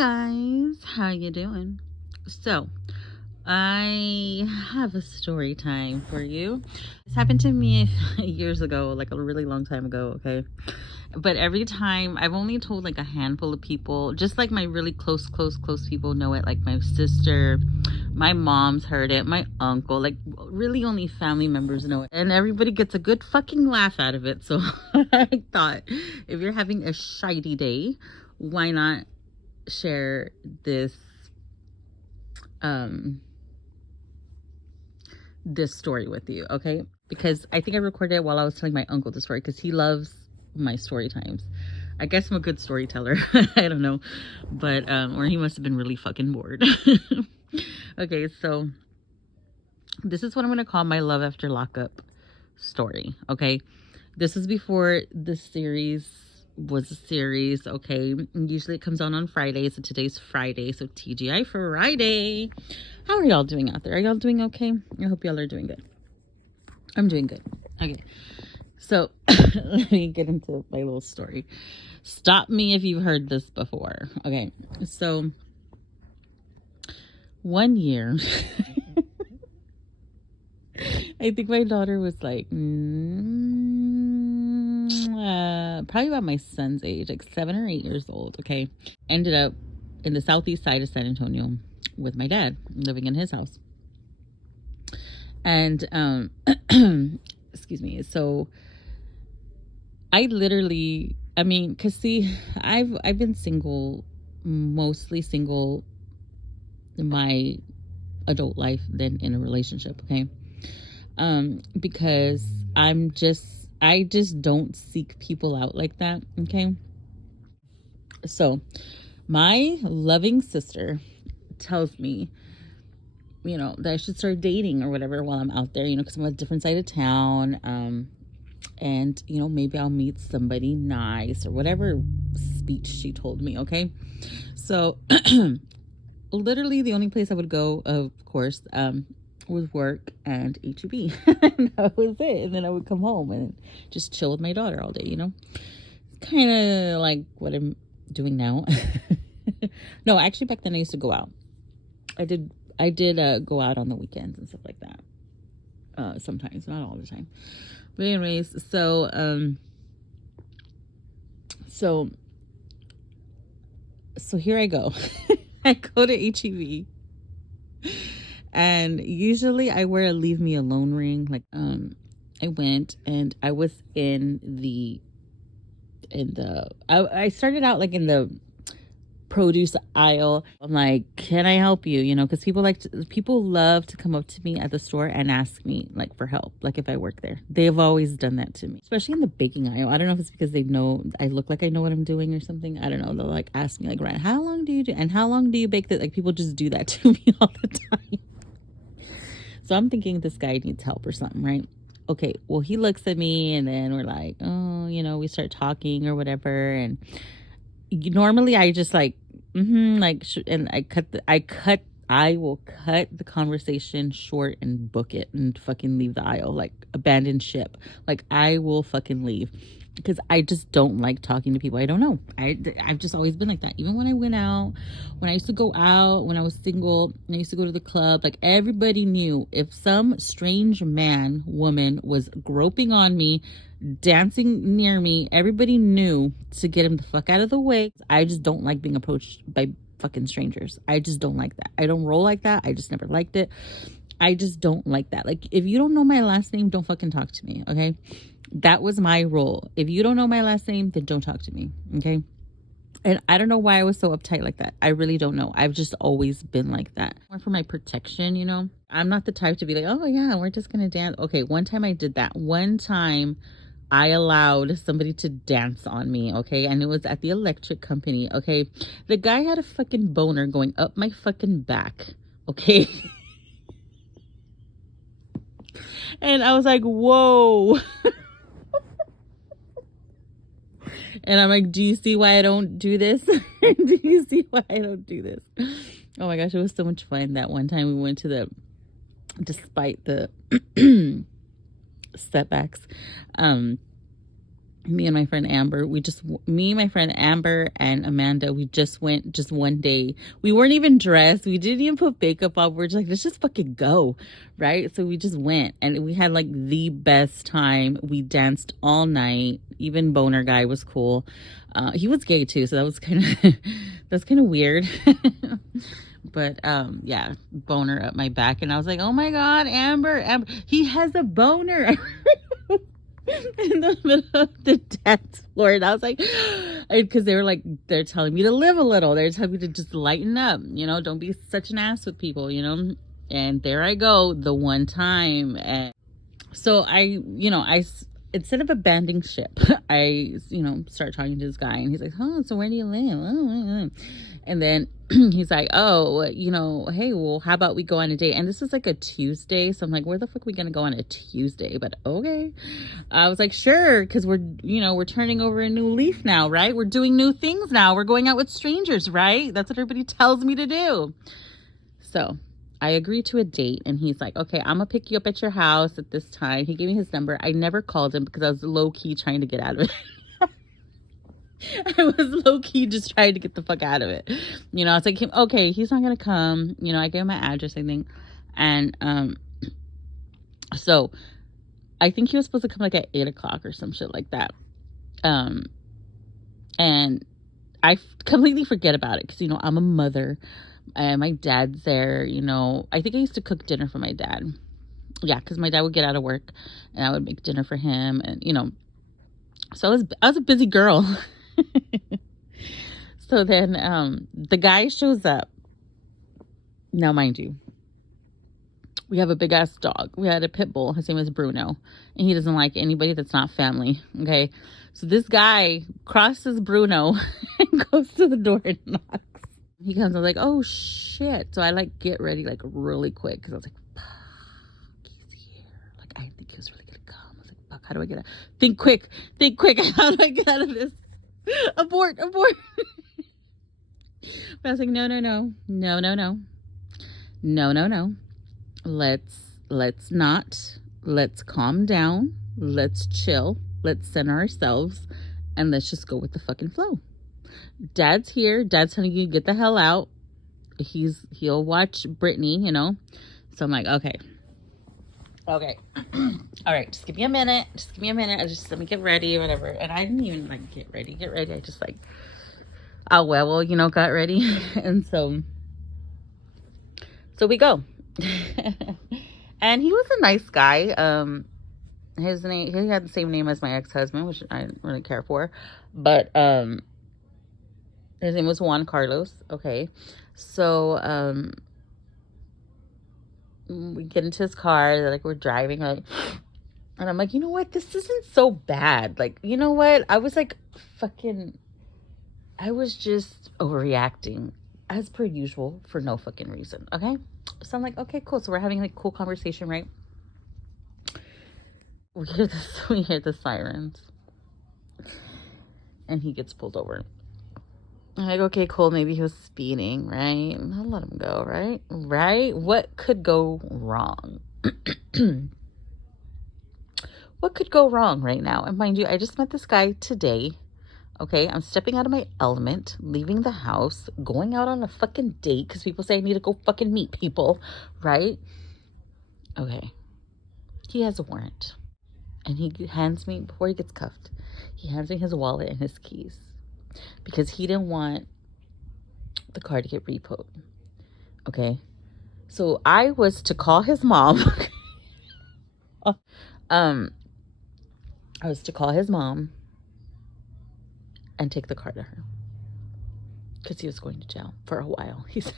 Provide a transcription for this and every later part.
Guys, how you doing? So, I have a story time for you. This happened to me years ago, like a really long time ago, okay? But every time I've only told like a handful of people, just like my really close people know it, like my sister, my mom's heard it, my uncle, like really only family members know it. And everybody gets a good fucking laugh out of it. So I thought if you're having a shitey day, why not share um this story with you, okay? Because I think I recorded it while I was telling my uncle the story because he loves my story times. I guess I'm a good storyteller. I don't know, but or he must have been really fucking bored. Okay, so this is what I'm gonna call my love after lockup story. Okay, this is before the series was a series. Okay, usually it comes on Friday, so today's Friday, so TGI Friday. How are y'all doing out there? Are y'all doing okay? I hope y'all are doing good. I'm doing good. Okay, so let me get into my little story. Stop me if you've heard this before. Okay, so one year I think my daughter was like probably about my son's age, like 7 or 8 years old. Okay, ended up in the southeast side of San Antonio with my dad, living in his house. And excuse me. So I literally, I mean, cause see, I've been single, mostly single in my adult life than in a relationship. Okay, because I just don't seek people out like that. Okay, so my loving sister tells me, you know, that I should start dating or whatever while I'm out there, you know, because I'm on a different side of town. And, you know, maybe I'll meet somebody nice or whatever speech she told me. Okay. So literally the only place I would go, of course, was work and HEB. And that was it. And then I would come home and just chill with my daughter all day, you know, kind of like what I'm doing now. No, actually back then I used to go out. I did go out on the weekends and stuff like that. Sometimes, not all the time. But anyways, so here I go. I go to HEB, and usually I wear a leave me alone ring. Like I went and I was I started out like in the produce aisle. I'm like, can I help you? You know, because people love to come up to me at the store and ask me like for help, like if I work there. They've always done that to me, especially in the baking aisle. I don't know if it's because they know I look like I know what I'm doing or something. I don't know. They'll like ask me like, right, how long do you do and how long do you bake that? Like people just do that to me all the time. So I'm thinking this guy needs help or something, right? Okay, well, he looks at me and then we're like, oh, you know, we start talking or whatever. And normally I just like, and I will cut the conversation short and book it and fucking leave the aisle, like abandon ship. Like I will fucking leave because I just don't like talking to people I don't know. I've just always been like that. Even when I went out, when I used to go out, when I was single, and I used to go to the club, like everybody knew if some strange woman was groping on me, dancing near me, everybody knew to get him the fuck out of the way. I just don't like being approached by fucking strangers. I just don't like that. I don't roll like that. I just never liked it. I just don't like that. Like if you don't know my last name, don't fucking talk to me. Okay, that was my rule. If you don't know my last name, then don't talk to me. Okay. And I don't know why I was so uptight like that. I really don't know. I've just always been like that. More for my protection, you know. I'm not the type to be like, oh yeah, we're just gonna dance. Okay, one time I did that. One time I allowed somebody to dance on me, okay? And it was at the electric company, okay? The guy had a fucking boner going up my fucking back, okay? And I was like, whoa. And I'm like, do you see why I don't do this? Do you see why I don't do this? Oh my gosh, it was so much fun. That one time we went to despite the setbacks, Me and my friend Amber, me, my friend Amber, and Amanda, we just went just one day. We weren't even dressed. We didn't even put makeup on. We're just like, let's just fucking go. Right. So we just went and we had like the best time. We danced all night. Even Boner guy was cool. He was gay too. So that was kind of, that's kind of weird. But yeah, boner up my back. And I was like, oh my God, Amber, he has a boner. In the middle of the dance floor, and I was like, because they were like, they're telling me to live a little, they're telling me to just lighten up, don't be such an ass with people, and there I go the one time. And so I instead of abandoning ship, I start talking to this guy, and he's like, oh, so where do you live? And then he's like, oh, hey, well, how about we go on a date? And this is like a Tuesday. So I'm like, where the fuck are we going to go on a Tuesday? But okay. I was like, sure. Cause we're turning over a new leaf now, right? We're doing new things now. We're going out with strangers, right? That's what everybody tells me to do. So I agreed to a date, and he's like, okay, I'm gonna pick you up at your house at this time. He gave me his number. I never called him because I was low key trying to get out of it. I was low-key just trying to get the fuck out of it. I was like, okay, he's not gonna come. I gave him my address, I think. And so I think he was supposed to come like at 8 o'clock or some shit like that. And I completely forget about it because, I'm a mother and my dad's there. I think I used to cook dinner for my dad. Yeah, because my dad would get out of work and I would make dinner for him. And, so I was a busy girl. So then the guy shows up. Now, mind you, we have a big ass dog. We had a pit bull. His name is Bruno, and he doesn't like anybody that's not family. Okay, so this guy crosses Bruno and goes to the door and knocks. He comes. I'm like, oh shit! So I like get ready like really quick because I was like, fuck, he's here. Like I think he was really gonna come. I was like, fuck, how do I get out? Think quick. How do I get out of this? Abort. But I was like, no. Let's not. Let's calm down. Let's chill. Let's center ourselves. And let's just go with the fucking flow. Dad's here. Dad's telling you get the hell out. He'll watch Brittany, So I'm like, okay. All right, just give me a minute. Let me get ready or whatever. And I didn't even like get ready. I just like, oh well, got ready. And so we go. And he was a nice guy. His name, he had the same name as my ex-husband, which I didn't really care for. But his name was Juan Carlos. Okay. So we get into his car, like we're driving, like, and I'm like, you know what? This isn't so bad. Like, you know what? I was like, I was just overreacting as per usual for no fucking reason. Okay. So I'm like, okay, cool. So we're having like cool conversation, right? We hear the sirens, and he gets pulled over. I'm like, okay, cool. Maybe he was speeding, right? I'll let him go, right? Right? What could go wrong? What could go wrong right now? And mind you, I just met this guy today. Okay, I'm stepping out of my element, leaving the house, going out on a fucking date because people say I need to go fucking meet people, right? Okay. He has a warrant. And he hands me, before he gets cuffed, he hands me his wallet and his keys. Because he didn't want the car to get repoed. Okay? So I was to call his mom. I was to call his mom and take the car to her. Because he was going to jail for a while, he said.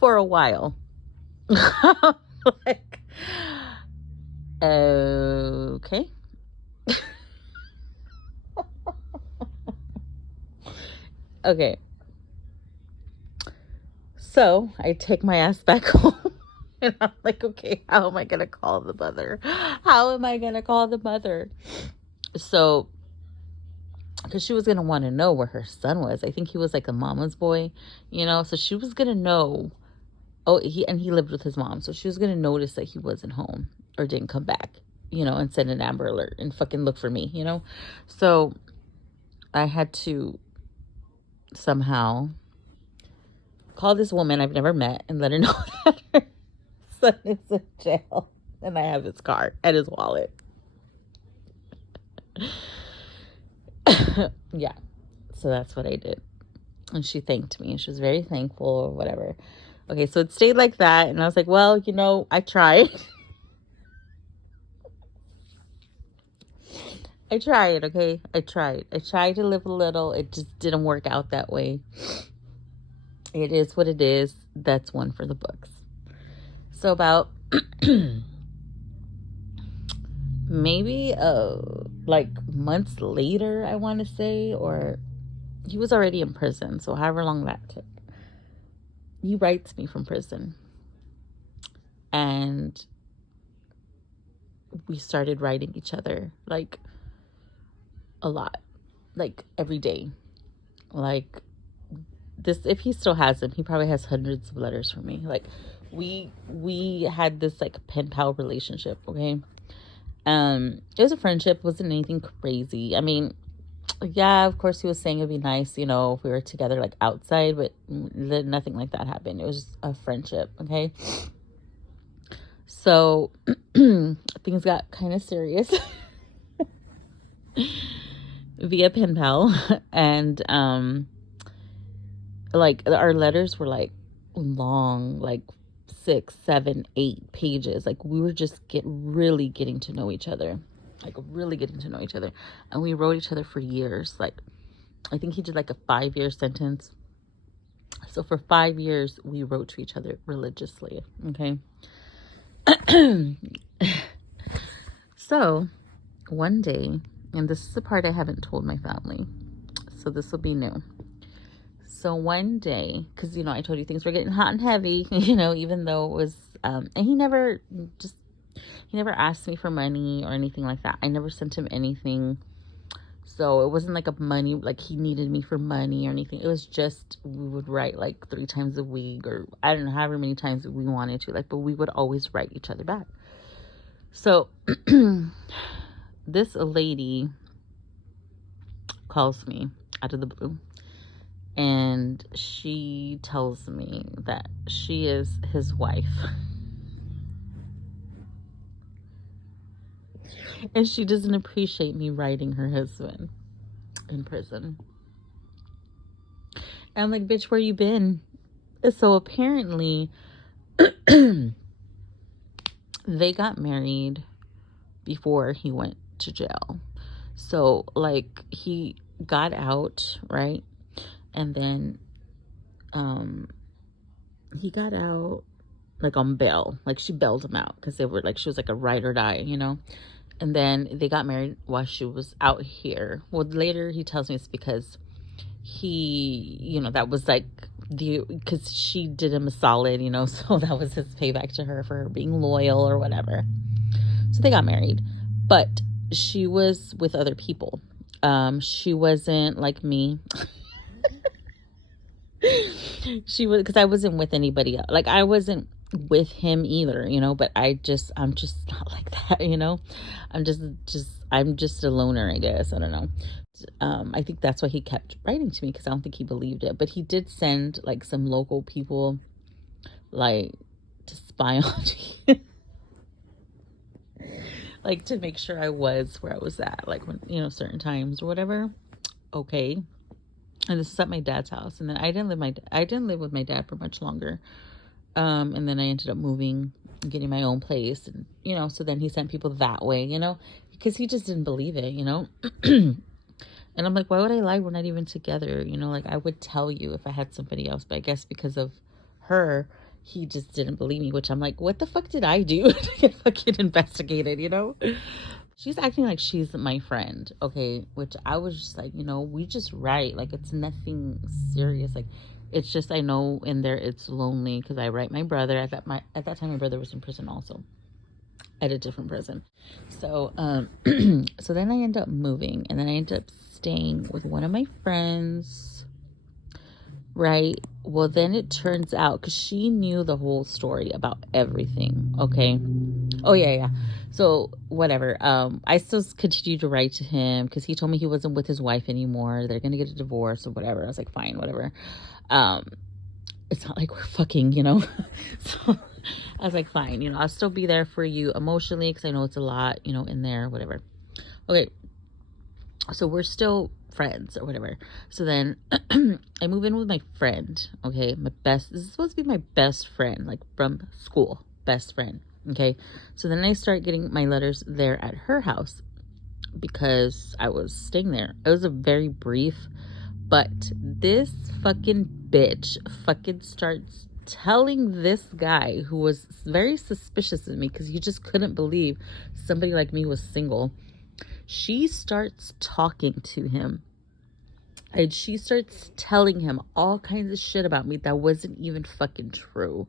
For a while. Like, okay. Okay. So I take my ass back home. And I'm like, okay, how am I going to call the mother? So, because she was going to want to know where her son was. I think he was like a mama's boy, so she was going to know. Oh, he lived with his mom. So she was going to notice that he wasn't home. or didn't come back, you know, and send an Amber Alert and fucking look for me, you know? So I had to somehow call this woman I've never met and let her know that her son is in jail and I have his card and his wallet. Yeah. So that's what I did. And she thanked me. She was very thankful or whatever. Okay, so it stayed like that. And I was like, well, you know, I tried. I tried, okay? I tried. I tried to live a little. It just didn't work out that way. It is what it is. That's one for the books. So about maybe like months later, I want to say, or he was already in prison, so however long that took, he writes me from prison, and we started writing each other like a lot, like every day. Like this, if he still has them, he probably has hundreds of letters from me. Like we had this like pen pal relationship. Okay. It was a friendship, wasn't anything crazy. I mean, yeah, of course he was saying it'd be nice, you know, if we were together like outside, but nothing like that happened. It was just a friendship. Okay. So things got kind of serious via pen pal. And like our letters were like long, like 6, 7, 8 pages. Like we were just really getting to know each other, like really getting to know each other. And we wrote each other for years. Like I think he did like a 5-year sentence. So for 5 years we wrote to each other religiously. Okay. So one day, and this is the part I haven't told my family, so this will be new. So one day, because, you know, I told you things were getting hot and heavy, you know, even though it was, and he never asked me for money or anything like that. I never sent him anything. So it wasn't like like he needed me for money or anything. It was just, we would write like 3 times a week, or I don't know, however many times we wanted to, like, but we would always write each other back. So this lady calls me out of the blue, and she tells me that she is his wife. And she doesn't appreciate me writing her husband in prison. And I'm like, bitch, where you been? So apparently they got married before he went to jail. So like he got out, right? And then he got out like on bail. Like she bailed him out because they were like, she was like a ride or die, you know? And then they got married while she was out here. Well, later he tells me it's because he, you know, that was like because she did him a solid, you know, so that was his payback to her for being loyal or whatever. So they got married, but she was with other people. She wasn't like me. She was, because I wasn't with anybody else. Like I wasn't with him either, you know, but I'm just not like that, you know. I'm just a loner, I guess. I don't know. I think that's why he kept writing to me, because I don't think he believed it. But he did send like some local people like to spy on me. Like to make sure I was where I was at, like when, you know, certain times or whatever. Okay. And this is at my dad's house. And then I didn't live with my dad for much longer. And then I ended up moving, getting my own place, and, you know, so then he sent people that way, you know, because he just didn't believe it, you know. And I'm like, why would I lie? We're not even together, you know. Like I would tell you if I had somebody else, but I guess because of her, he just didn't believe me, which I'm like, what the fuck did I do to get fucking investigated, you know? She's acting like she's my friend, okay, which I was just like, you know, we just write, like it's nothing serious. Like it's just, I know in there it's lonely because I write my brother. At that time my brother was in prison also, at a different prison. So so then I end up moving, and then I end up staying with one of my friends, right? Well, then it turns out, because she knew the whole story about everything, okay? Oh yeah, yeah. So whatever. I still continued to write to him because he told me he wasn't with his wife anymore. They're gonna get a divorce or whatever. I was like, fine, whatever. Um, it's not like we're fucking, you know. So I was like, fine, you know, I'll still be there for you emotionally because I know it's a lot, you know, in there, whatever. Okay, so we're still friends or whatever. So then I move in with my friend. Okay, this is supposed to be my best friend, like from school, best friend. Okay, so then I start getting my letters there at her house because I was staying there. It was a very brief, but this fucking bitch fucking starts telling this guy who was very suspicious of me because he just couldn't believe somebody like me was single. She starts talking to him and she starts telling him all kinds of shit about me that wasn't even fucking true.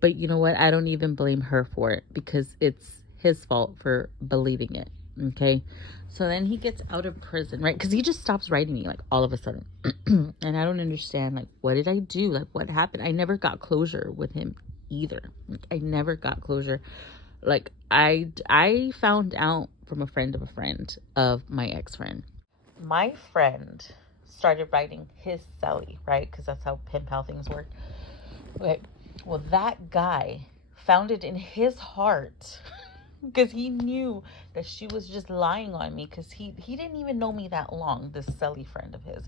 But you know what? I don't even blame her for it because it's his fault for believing it. Okay. So then he gets out of prison, right? Because he just stops writing me like all of a sudden. And I don't understand, like, what did I do? Like, what happened? I never got closure with him either. Like, I never got closure. Like, I found out from a friend of my ex-friend. My friend started writing his celly, right? Because that's how pen pal things work. Okay. Well, that guy found it in his heart because he knew that she was just lying on me because he didn't even know me that long, this celly friend of his.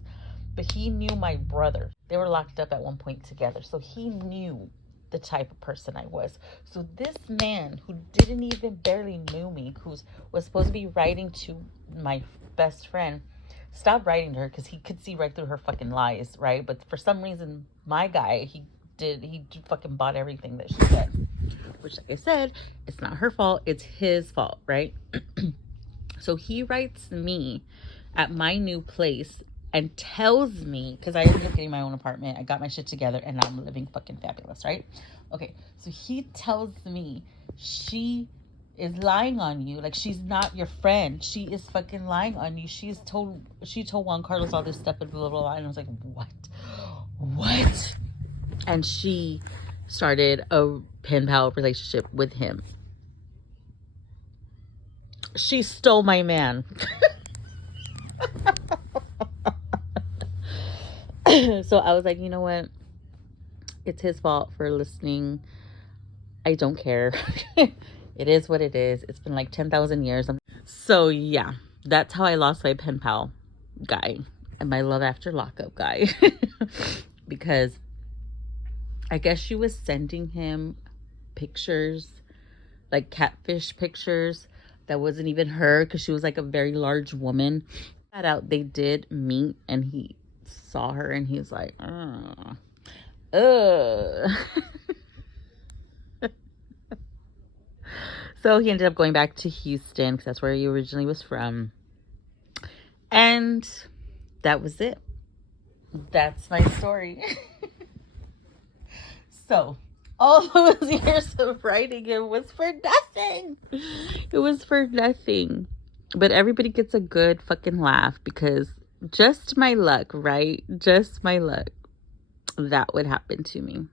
But he knew my brother. They were locked up at one point together. So he knew the type of person I was. So this man who didn't even barely knew me, was supposed to be writing to my best friend, stopped writing to her because he could see right through her fucking lies, right? But for some reason, my guy, he fucking bought everything that she said. Which, like I said, it's not her fault. It's his fault, right? So he writes me at my new place and tells me, because I ended up getting my own apartment, I got my shit together, and now I'm living fucking fabulous, right? Okay, so he tells me she is lying on you. Like, she's not your friend. She is fucking lying on you. She told Juan Carlos all this stuff and blah, blah, blah. And I was like, what? And she started a pen pal relationship with him. She stole my man. So I was like, you know what? It's his fault for listening. I don't care. It is what it is. It's been like 10,000 years. So yeah, that's how I lost my pen pal guy and my love after lockup guy. Because I guess she was sending him pictures, like catfish pictures, that wasn't even her because she was like a very large woman. That out, they did meet and he saw her and he was like, So he ended up going back to Houston because that's where he originally was from. And that was it. That's my story. So all those years of writing it was for nothing. It was for nothing. But everybody gets a good fucking laugh because just my luck, right? Just my luck. That would happen to me.